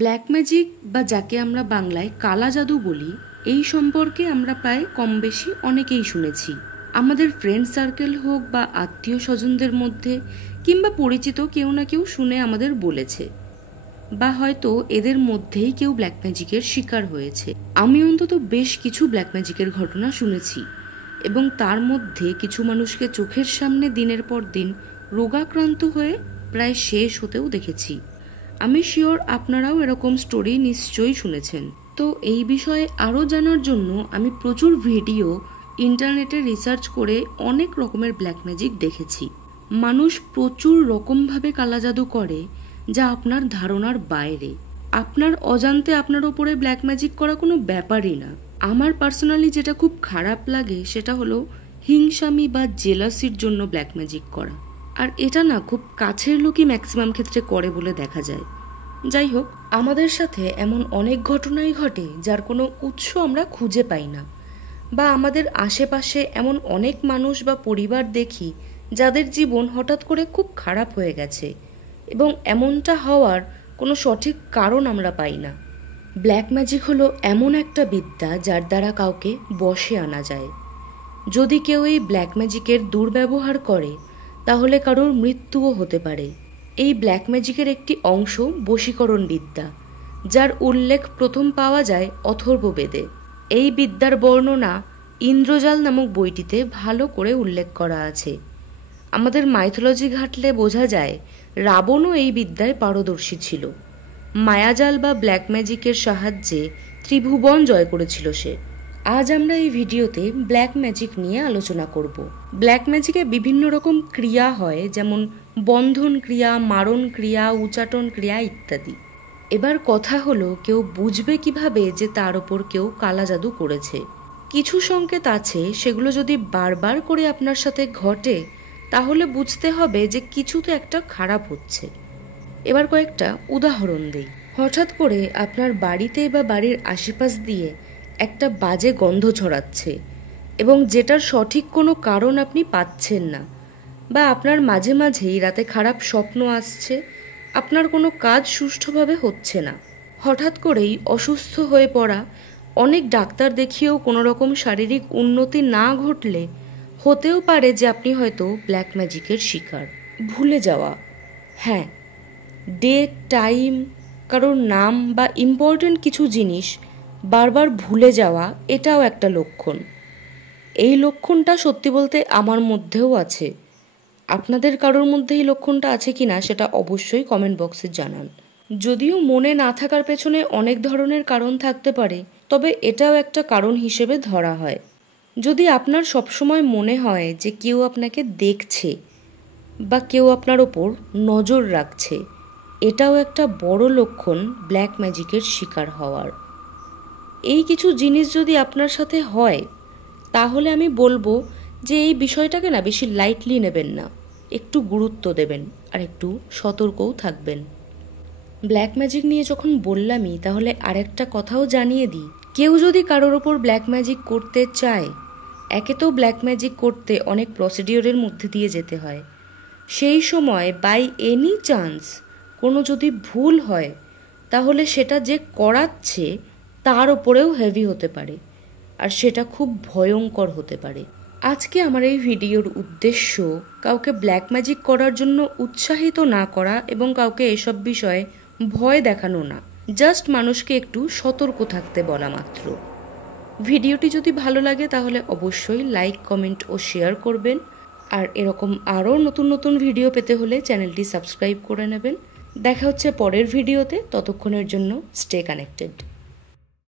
Black magic বা যাকে আমরা বাংলায় কালা জাদু বলি, এই সম্পর্কে আমরা প্রায় কম বেশি অনেকেই শুনেছি। আমাদের ফ্রেন্ড সার্কেল হোক বা আত্মীয় স্বজনদের মধ্যে কিংবা পরিচিত কেউ না কেউ শুনে আমাদের বলেছে, বা হয়তো এদের মধ্যেই কেউ ব্ল্যাক ম্যাজিকের শিকার হয়েছে। আমি অন্তত বেশ কিছু ব্ল্যাক ম্যাজিকের ঘটনা শুনেছি এবং তার মধ্যে কিছু মানুষকে চোখের সামনে দিনের পর দিন রোগাক্রান্ত হয়ে প্রায় শেষ হতেও দেখেছি। আমি শিওর আপনারাও এরকম স্টোরি নিশ্চয়ই শুনেছেন। তো এই বিষয়ে আরও জানার জন্য আমি প্রচুর ভিডিও ইন্টারনেটে রিসার্চ করে অনেক রকমের ব্ল্যাক ম্যাজিক দেখেছি। মানুষ প্রচুর রকমভাবে কালা জাদু করে যা আপনার ধারণার বাইরে। আপনার অজান্তে আপনার ওপরে ব্ল্যাক ম্যাজিক করা কোনো ব্যাপারই না। আমার পার্সোনালি যেটা খুব খারাপ লাগে সেটা হলো হিংসামি বা জেলাসির জন্য ব্ল্যাক ম্যাজিক করা। আর এটা না খুব কাছের লোকই ম্যাক্সিমাম ক্ষেত্রে করে বলে দেখা যায়। যাই হোক, আমাদের সাথে এমন অনেক ঘটনাই ঘটে যার কোনো উৎস আমরা খুঁজে পাই না, বা আমাদের আশেপাশে এমন অনেক মানুষ বা পরিবার দেখি যাদের জীবন হঠাৎ করে খুব খারাপ হয়ে গেছে এবং এমনটা হওয়ার কোনো সঠিক কারণ আমরা পাই না। ব্ল্যাক ম্যাজিক হলো এমন একটা বিদ্যা যার দ্বারা কাউকে বশে আনা যায়। যদি কেউ এই ব্ল্যাক ম্যাজিকের দুর্ব্যবহার করে তাহলে কারোর মৃত্যুও হতে পারে। এই ব্ল্যাক ম্যাজিকের একটি অংশ বশীকরণ বিদ্যা, যার উল্লেখ প্রথম পাওয়া যায় অথর্ববেদে। এই বিদ্যার বর্ণনা ইন্দ্রজাল নামক বইটিতে ভালো করে উল্লেখ করা আছে। আমাদের মাইথোলজি ঘাটলে বোঝা যায় রাবণও এই বিদ্যায় পারদর্শী ছিল। মায়াজাল বা ব্ল্যাক ম্যাজিকের সাহায্যে ত্রিভুবন জয় করেছিল সে। আজ আমরা এই ভিডিওতে ব্ল্যাক ম্যাজিক নিয়ে আলোচনা করব। ব্ল্যাক ম্যাজিকে বিভিন্ন রকম ক্রিয়া হয়, যেমন বন্ধন ক্রিয়া, মারণ ক্রিয়া, উচাটন ক্রিয়া ইত্যাদি। এবার কথা হলো, কেউ বুঝবে কিভাবে যে তার ওপর কেউ কালা জাদু করেছে? কিছু সংকেত আছে, সেগুলো যদি বারবার করে আপনার সাথে ঘটে তাহলে বুঝতে হবে যে কিছু তো একটা খারাপ হচ্ছে। এবার কয়েকটা উদাহরণ দেই। হঠাৎ করে আপনার বাড়িতে বা বাড়ির আশেপাশ দিয়ে একটা বাজে গন্ধ ছড়াচ্ছে এবং যেটার সঠিক কোনো কারণ আপনি পাচ্ছেন না, বা আপনার মাঝে মাঝেই রাতে খারাপ স্বপ্ন আসছে, আপনার কোনো কাজ সুষ্ঠুভাবে হচ্ছে না, হঠাৎ করেই অসুস্থ হয়ে পড়া, অনেক ডাক্তার দেখিয়েও কোনো রকম শারীরিক উন্নতি না ঘটলে হতেও পারে যে আপনি হয়তো ব্ল্যাক ম্যাজিকের শিকার। ভুলে যাওয়া, হ্যাঁ, ডেট, টাইম, কারোর নাম বা ইম্পর্টেন্ট কিছু জিনিস বারবার ভুলে যাওয়া, এটাও একটা লক্ষণ। এই লক্ষণটা সত্যি বলতে আমার মধ্যেও আছে। আপনাদের কারোর মধ্যে এই লক্ষণটা আছে কিনা সেটা অবশ্যই কমেন্ট বক্সে জানান। যদিও মনে না থাকার পেছনে অনেক ধরনের কারণ থাকতে পারে, তবে এটাও একটা কারণ হিসেবে ধরা হয়। যদি আপনার সবসময় মনে হয় যে কেউ আপনাকে দেখছে বা কেউ আপনার ওপর নজর রাখছে, এটাও একটা বড় লক্ষণ ব্ল্যাক ম্যাজিকের শিকার হওয়ার। এই কিছু জিনিস যদি আপনার সাথে হয় তাহলে আমি বলবো যে এই বিষয়টাকে না বেশি লাইটলি নেবেন না, একটু গুরুত্ব দেবেন আর একটু সতর্কও থাকবেন। ব্ল্যাক ম্যাজিক নিয়ে যখন বললামই, তাহলে আরেকটা কথাও জানিয়ে দিই। কেউ যদি কারোর ওপর ব্ল্যাক ম্যাজিক করতে চায়, একে তো ব্ল্যাক ম্যাজিক করতে অনেক প্রসিডিওরের মধ্যে দিয়ে যেতে হয়। সেই সময় বাই এনি চান্স কোনো যদি ভুল হয় তাহলে সেটা যে করাচ্ছে তার ওপরেও হেভি হতে পারে, আর সেটা খুব ভয়ঙ্কর হতে পারে। আজকে আমার এই ভিডিওর উদ্দেশ্য কাউকে ব্ল্যাক ম্যাজিক করার জন্য উৎসাহিত না করা এবং কাউকে এসব বিষয়ে ভয় দেখানো না, জাস্ট মানুষকে একটু সতর্ক থাকতে বলা মাত্র। ভিডিওটি যদি ভালো লাগে তাহলে অবশ্যই লাইক, কমেন্ট ও শেয়ার করবেন। আর এরকম আরও নতুন নতুন ভিডিও পেতে হলে চ্যানেলটি সাবস্ক্রাইব করে নেবেন। দেখা হচ্ছে পরের ভিডিওতে, ততক্ষণের জন্য স্টে কানেক্টেড।